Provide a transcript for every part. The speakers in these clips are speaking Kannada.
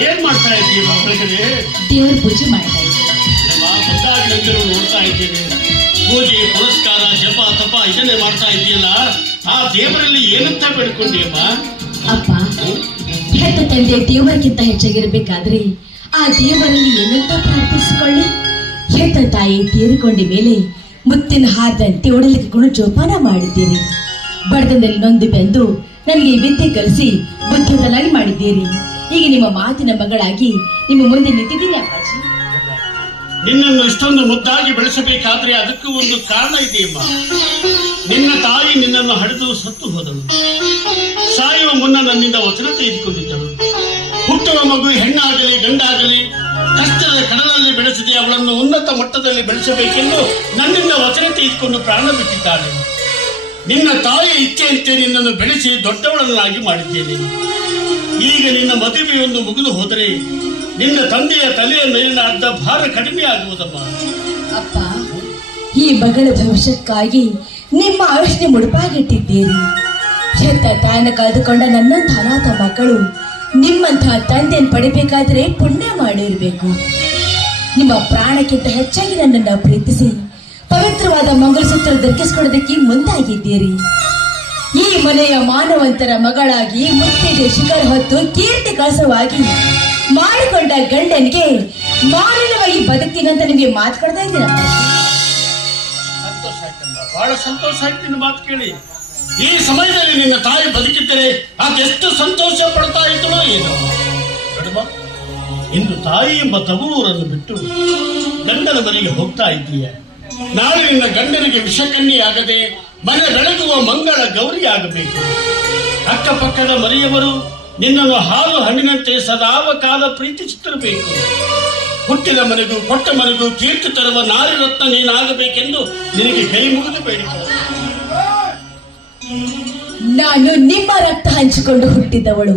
ಏನ್ ಮಾಡ್ತಾ ಇದ್ದೀಯ ಮಕ್ಕಳಿಗೆ? ದೇವರ ಪೂಜೆ ಮಾಡ್ತಾ ಇದ್ದೀನಿ. ಬಂದಾಗಿನಿಂದಲೂ ನೋಡ್ತಾ ಇದ್ದೇನೆ. ಪೂಜೆ ಪುರಸ್ಕಾರ ಜಪ ತಪ ಇದನ್ನೇ ಮಾಡ್ತಾ ಇದೆಯಲ್ಲ, ಆ ದೇವರಲ್ಲಿ ಏನಂತ ಬೇಡ್ಕೊಂಡಿಯಮ್ಮ? ಅಪ್ಪ, ಹೆತ್ತ ತಂದೆ ದೇವರಿಗಿಂತ ಹೆಚ್ಚಾಗಿರ್ಬೇಕಾದ್ರೆ ಆ ದೇವರಲ್ಲಿ ಏನಂತ ಪ್ರಾರ್ಥಿಸಿಕೊಳ್ಳಿ. ಹೆತ್ತ ತಾಯಿ ತೀರಿಕೊಂಡ ಮೇಲೆ ಮುತ್ತಿನ ಹಾರದಂತೆ ಒಡಲಿಗೆ ಗುಣ ಜೋಪಾನ ಮಾಡಿದ್ದೀರಿ. ಬಡತನದಲ್ಲಿ ನೊಂದು ಬೆಂದು ನನಗೆ ವಿದ್ಯೆ ಕಲಿಸಿ ಬುದ್ಧಿವನ್ನಾಗಿ ಮಾಡಿದ್ದೀರಿ. ಈಗ ನಿಮ್ಮ ಮಾತಿನ ಮಗಳಾಗಿ ನಿಮ್ಮ ಮುಂದೆ ನಿಂತಿದ್ದೀನಿ ಅಪ್ಪಾಜಿ. ನಿನ್ನನ್ನು ಇಷ್ಟೊಂದು ಮುದ್ದಾಗಿ ಬೆಳೆಸಬೇಕಾದ್ರೆ ಅದಕ್ಕೂ ಒಂದು ಕಾರಣ ಇದೆಯಮ್ಮ. ನಿನ್ನ ತಾಯಿ ನಿನ್ನನ್ನು ಹಡೆದು ಸತ್ತು ಹೋದಳು. ಸಾಯುವ ಮುನ್ನ ನನ್ನಿಂದ ವಚನ ತೆಗೆದುಕೊಂಡಿದ್ದಳು. ಹುಟ್ಟುವ ಮಗು ಹೆಣ್ಣಾಗಲಿ ಗಂಡಾಗಲಿ ಕಷ್ಟದ ಕಡಲಲ್ಲಿ ಬೆಳೆಸಿದೆ ಅವಳನ್ನು ಉನ್ನತ ಮಟ್ಟದಲ್ಲಿ ಬೆಳೆಸಬೇಕೆಂದು ನನ್ನಿಂದ ವಚನ ತೆಗೆದುಕೊಂಡು ಪ್ರಾಣ ಬಿಟ್ಟಿದ್ದಾಳೆ. ನಿನ್ನ ತಾಯಿಯ ಇಚ್ಛೆಯಂತೆ ನಿನ್ನನ್ನು ಬೆಳೆಸಿ ದೊಡ್ಡವಳನ್ನಾಗಿ ಮಾಡಿದ್ದೇನೆ. ಈಗ ನಿನ್ನ ಮದುವೆಯೊಂದು ಮುಗಿದು ಹೋದರೆ ನಿನ್ನ ತಂದೆಯ ತಲೆಯ ಮೇಲಿನ ಅಡ್ಡ ಭಾರ ಕಡಿಮೆ ಆಗುವುದಮ್ಮ. ಅಪ್ಪ, ಈ ಮಗಳ ಭವಿಷ್ಯಕ್ಕಾಗಿ ನಿಮ್ಮ ಆಯುಷ್ಯ ಮುಡುಪಾಗಿಟ್ಟಿದ್ದೀರಿ. ಹೆತ್ತ ತಾಯಿನ ಕಳೆದುಕೊಂಡ ನನ್ನಂಥ ಅನಾಥ ಮಕ್ಕಳು ನಿಮ್ಮಂತಹ ತಂದೆಯನ್ನು ಪಡಿಬೇಕಾದ್ರೆ ಪುಣ್ಯ ಮಾಡಿರಬೇಕು. ನಿಮ್ಮ ಪ್ರಾಣಕ್ಕಿಂತ ಹೆಚ್ಚಾಗಿ ನನ್ನನ್ನು ಪ್ರೀತಿಸಿ ಪವಿತ್ರವಾದ ಮಂಗಲಸೂತ್ರ ದಕ್ಕಿಸಿಕೊಳ್ಳೋದಕ್ಕೆ ಮುಂದಾಗಿದ್ದೀರಿ. ಈ ಮನೆಯ ಮಾನವಂತರ ಮಗಳಾಗಿ ಮುತ್ತಿಗೆ ಶಿಖರ ಹೊತ್ತು ಕೀರ್ತಿ ಕಳಸವಾಗಿ ಮಾಡಿಕೊಂಡ ಗಂಡನಿಗೆ ಮಾನವವಾಗಿ ಬದುಕ್ತೀನಂತ ನಿಮಗೆ ಮಾತು ಕೊಡ್ತಾ ಇದ್ದೀರ. ಸಂತೋಷ ಆಯ್ತಮ್ಮ, ಬಹಳ ಸಂತೋಷ ಆಯ್ತು ನಿನ್ನ ಮಾತು ಕೇಳಿ. ಈ ಸಮಯದಲ್ಲಿ ನಿನ್ನ ತಾಯಿ ಬದುಕಿದ್ದರೆ ಅದೆಷ್ಟು ಸಂತೋಷ ಪಡ್ತಾ ಇದ್ದಳೋ ಏನೋ. ಕಡಿಮ ಇಂದು ತಾಯಿ ಎಂಬ ತವರೂರನ್ನು ಬಿಟ್ಟು ಗಂಡನ ಮನೆಗೆ ಹೋಗ್ತಾ ಇದ್ದೀಯ. ನಾಳೆ ನಿನ್ನ ಗಂಡನಿಗೆ ವಿಷಕನ್ನಿಯಾಗದೆ ಮನೆ ಬೆಳಗುವ ಮಂಗಳ ಗೌರಿ ಆಗಬೇಕು. ಅಕ್ಕಪಕ್ಕದ ಮನೆಯವರು ನಿನ್ನನ್ನು ಹಾಲು ಹಣ್ಣಿನಂತೆ ಸದಾವ ಕಾಲ ಪ್ರೀತಿಸುತ್ತಿರಬೇಕು. ಹುಟ್ಟಿದ ಮನೆಗೂ ಕೊಟ್ಟ ಮನೆಗೂ ಕೀರ್ತಿ ತರುವ ನಾರಿ ರತ್ನ ನೀನಾಗಬೇಕೆಂದು ನಿನಗೆ ಕೈ ಮುಗಿದು ಬೇಡಿಕೆ. ನಾನು ನಿಮ್ಮ ರಕ್ತ ಹಂಚಿಕೊಂಡು ಹುಟ್ಟಿದವಳು.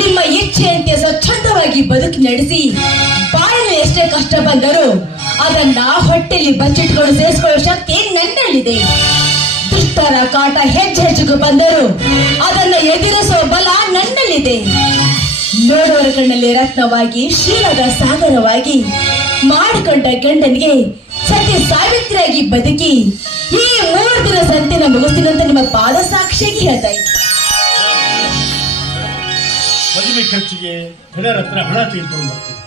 ನಿಮ್ಮ ಇಚ್ಛೆಯಂತೆ ಸ್ವಚ್ಛಂದವಾಗಿ ಬದುಕಿ ನಡೆಸಿ ಬಾಯಲ್ಲಿ ಎಷ್ಟೇ ಕಷ್ಟ ಬಂದರೂ ಅದನ್ನ ಹೊಟ್ಟೆಯಲ್ಲಿ ಬಚ್ಚಿಟ್ಕೊಂಡು ಸೇರಿಸಿಕೊಳ್ಳುವ ಶಕ್ತಿ ನನ್ನಲ್ಲಿದೆ. ದುಷ್ಟರ ಕಾಟ ಹೆಚ್ಚೆಚ್ಚಿಗೂ ಬಂದರೂ ಅದನ್ನ ಎದುರಿಸುವ ಬಲ ನನ್ನಲ್ಲಿದೆ. ನೋಡುವರ ಕಣ್ಣಲ್ಲಿ ರತ್ನವಾಗಿ ಶೀಲದ ಸಾಗರವಾಗಿ ಮಾಡಿಕೊಂಡ ಗಂಡನಿಗೆ ಸತ್ಯ ಸಾವಿತ್ರಿಯಾಗಿ ಬದುಕಿ ಈ 3 ದಿನ ಸಂತಿನ ಮುಗಿಸ್ತೀನಂತ ನಿಮ್ಮ ಪಾದ ಸಾಕ್ಷಿಯಾಗಿ ಹೇಳ್ತಾಯಿತ್ತು. ಮದುವೆ ಖರ್ಚಿಗೆ ಜನರ ಹತ್ರ ಹಣ ತೆಗೆದುಕೊಂಡು ಬರ್ತೀನಿ.